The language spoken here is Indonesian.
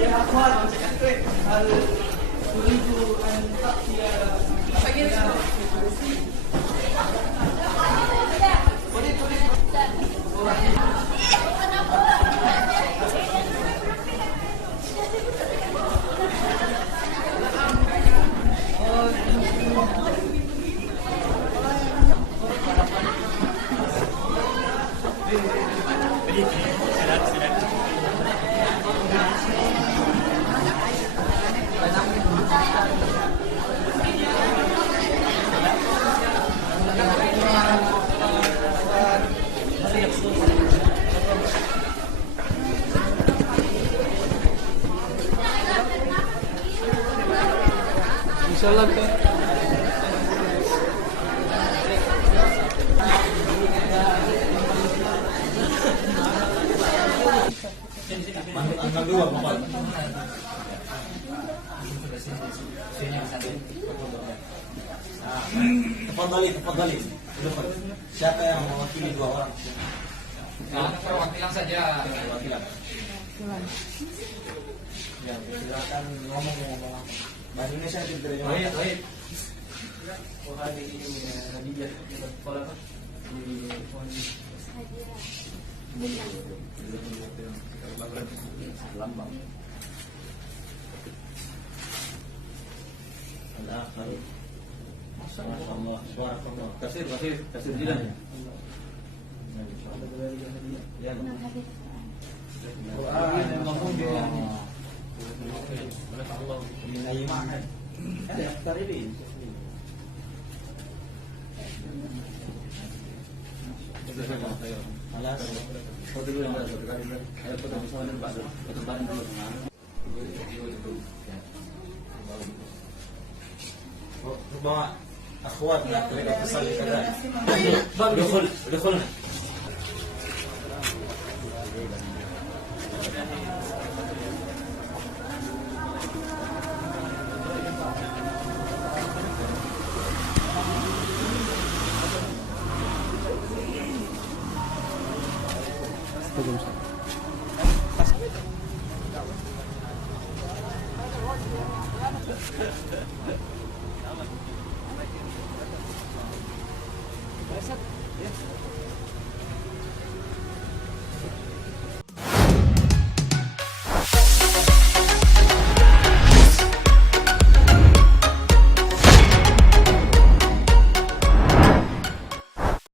يا أخوان هل تريد أن تأتي Insyaallah kan. Angkat dua, Bapak. Tafadhali. Siapa yang mewakili dua orang? Perwakilan saja. Perwakilan. Ya, silakan ngomong. Bahasa Indonesia diterima. Baik. Oh, hari ini Hadiah sekolah apa? Di Lambang. Al-akhir. Masyaallah. Subhanallah. Kasir jidan. Ya. Quran yang ngomong dia. Min ayyi ma'had. Ada daftar ini. Alas. Foto dulu yang ada. Ada foto misalnya Pak. Foto bareng dulu. ربما اخواتنا تريد ان تصلي كذلك. ادخلنا. Baik,